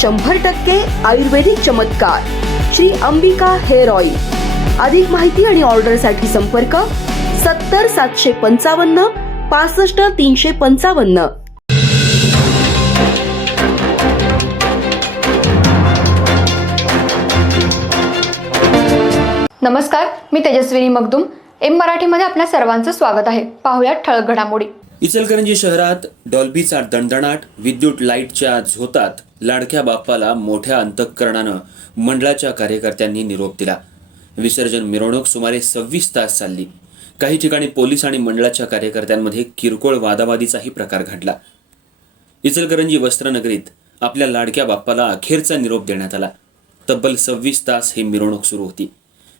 शंभर टक्के आयुर्वेदिक चमत्कार. Shri Ambika hair oil. अधिक माहिती आणि ऑर्डरसाठी संपर्क सत्तर सातशे पंचावन्न पासष्ट तीनशे पंचावन्न. नमस्कार मी तेजस्विनी मगदुम. एम मराठीमध्ये आपल्या सर्वांचं स्वागत आहे. पाहुयात ठळक घडामोडी. इचलकरंजी शहरात डॉल्बीचा दणदणाट विद्युत लाईटच्या झोतात लाडक्या बाप्पाला मोठ्या अंतःकरणानं मंडळाच्या कार्यकर्त्यांनी निरोप दिला. विसर्जन मिरवणूक सुमारे सव्वीस तास चालली. काही ठिकाणी पोलीस आणि मंडळाच्या कार्यकर्त्यांमध्ये किरकोळ वादावादीचाही प्रकार घडला. इचलकरंजी वस्त्रनगरीत आपल्या लाडक्या बाप्पाला अखेरचा निरोप देण्यात आला. तब्बल सव्वीस तास ही मिरवणूक सुरू होती.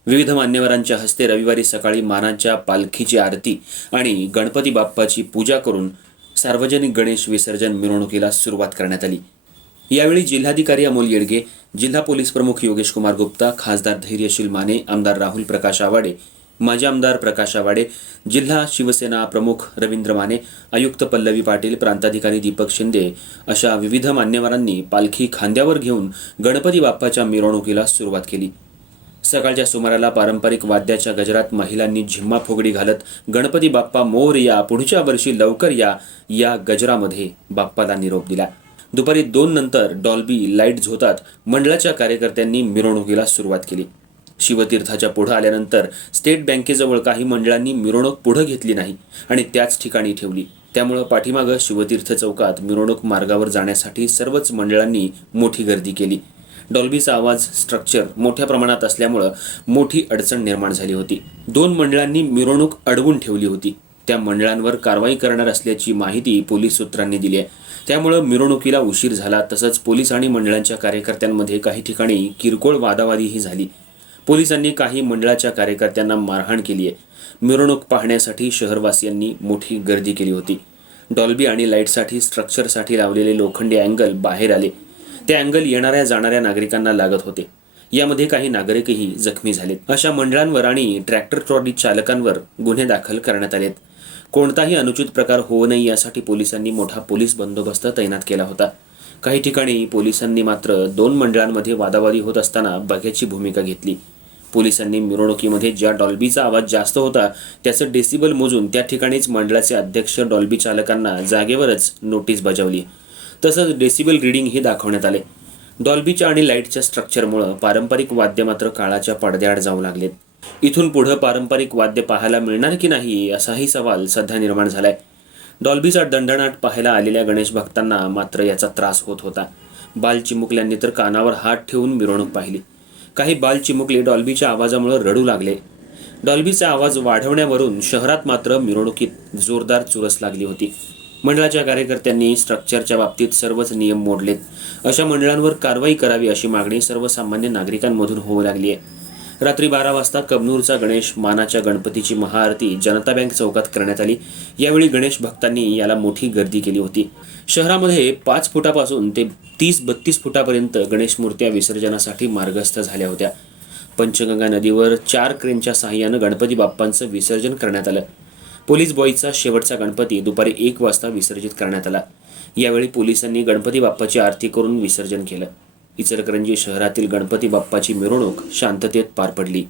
विविध मान्यवरांच्या हस्ते रविवारी सकाळी मानाच्या पालखीची आरती आणि गणपती बाप्पाची पूजा करून सार्वजनिक गणेश विसर्जन मिरवणुकीला सुरुवात करण्यात आली. यावेळी जिल्हाधिकारी अमोल येडगे जिल्हा पोलीस प्रमुख योगेश कुमार गुप्ता खासदार धैर्यशील माने आमदार राहुल प्रकाश आवाडे माजी आमदार प्रकाश आवाडे जिल्हा शिवसेना प्रमुख रवींद्र माने आयुक्त पल्लवी पाटील प्रांताधिकारी दीपक शिंदे अशा विविध मान्यवरांनी पालखी खांद्यावर घेऊन गणपती बाप्पाच्या मिरवणुकीला सुरुवात केली. सकाळच्या सुमाराला पारंपरिक वाद्याच्या गजरात महिलांनी झिम्मा फुगडी घालत गणपती बाप्पा मोर या पुढच्या वर्षी लवकर या या गजरामध्ये बाप्पाला निरोप दिला. दुपारी दोन नंतर डॉल्बी लाइट झोतात मंडळाच्या कार्यकर्त्यांनी मिरवणुकीला सुरुवात केली. शिवतीर्थाच्या पुढं आल्यानंतर स्टेट बँकेजवळ काही मंडळांनी मिरवणूक पुढं घेतली नाही आणि त्याच ठिकाणी ठेवली. त्यामुळं पाठीमागं शिवतीर्थ चौकात मिरवणूक मार्गावर जाण्यासाठी सर्वच मंडळांनी मोठी गर्दी केली. डॉल्बीचा आवाज स्ट्रक्चर मोठ्या प्रमाणात असल्यामुळं मोठी अडचण निर्माण झाली होती. दोन मंडळांनी मिरवणूक अडवून ठेवली होती. त्या मंडळांवर कारवाई करणार असल्याची माहिती पोलीस सूत्रांनी दिली आहे. त्यामुळं मिरवणुकीला उशीर झाला तसंच पोलीस आणि मंडळांच्या कार्यकर्त्यांमध्ये काही ठिकाणी किरकोळ वादावादीही झाली. पोलिसांनी काही मंडळाच्या कार्यकर्त्यांना मारहाण केली आहे. मिरवणूक पाहण्यासाठी शहरवासियांनी मोठी गर्दी केली होती. डॉल्बी आणि लाईटसाठी स्ट्रक्चरसाठी लावलेले लोखंडी अँगल बाहेर आले. ते अँगल येणाऱ्या जाणाऱ्या नागरिकांना लागत होते. यामध्ये काही नागरिकही जखमी झालेत. अशा मंडळांवर आणि ट्रॅक्टर ट्रॉली चालकांवर गुन्हे दाखल करण्यात आलेत. कोणताही अनुचित प्रकार होऊ नये यासाठी पोलिसांनी मोठा पोलीस बंदोबस्त तैनात केला होता. काही ठिकाणी पोलिसांनी मात्र दोन मंडळांमध्ये वादावादी होत असताना बघ्याची भूमिका घेतली. पोलिसांनी मिरवणुकीमध्ये ज्या डॉल्बीचा आवाज जास्त होता त्याचं डेसिबल मोजून त्या ठिकाणीच मंडळाचे अध्यक्ष डॉल्बी चालकांना जागेवरच नोटीस बजावली. तसंच डेसिबल रिडिंगही दाखवण्यात आले. डॉल्बीच्या आणि लाईटच्या स्ट्रक्चरमुळं पारंपरिक वाद्य मात्र काळाच्या पडद्याआड जाऊ लागलेत. इथून पुढं पारंपरिक वाद्य पाहायला मिळणार की नाही असाही सवाल सध्या निर्माण झालाय. डॉल्बीचा दंडनाट पाहायला आलेल्या गणेश भक्तांना मात्र याचा त्रास होत होता. बाल चिमुकल्यांनी तर कानावर हात ठेवून मिरवणूक पाहिली. काही बाल चिमुकले डॉल्बीच्या आवाजामुळे रडू लागले. डॉल्बीचा आवाज वाढवण्यावरून शहरात मात्र मिरवणुकीत जोरदार चुरस लागली होती. मंडळाच्या कार्यकर्त्यांनी स्ट्रक्चरच्या बाबतीत सर्वच नियम मोडलेत. अशा मंडळांवर कारवाई करावी अशी मागणी सर्वसामान्य नागरिकांमधून होऊ लागली आहे. रात्री बारा वाजता कबनूरचा गणेश मानाच्या गणपतीची महाआरती जनता बँक चौकात करण्यात आली. यावेळी गणेश भक्तांनी याला मोठी गर्दी केली होती. शहरामध्ये पाच फुटापासून ते तीस बत्तीस फुटापर्यंत गणेश मूर्त्या विसर्जनासाठी मार्गस्थ झाल्या होत्या. पंचगंगा नदीवर चार क्रेनच्या सहाय्यानं गणपती बाप्पांचं विसर्जन करण्यात आलं. पोलीस बॉईचा शेवटचा गणपती दुपारी एक वाजता विसर्जित करण्यात आला. यावेळी पोलिसांनी गणपती बाप्पाची आरती करून विसर्जन केलं. इचलकरंजी शहरातील गणपती बाप्पाची मिरवणूक शांततेत पार पडली.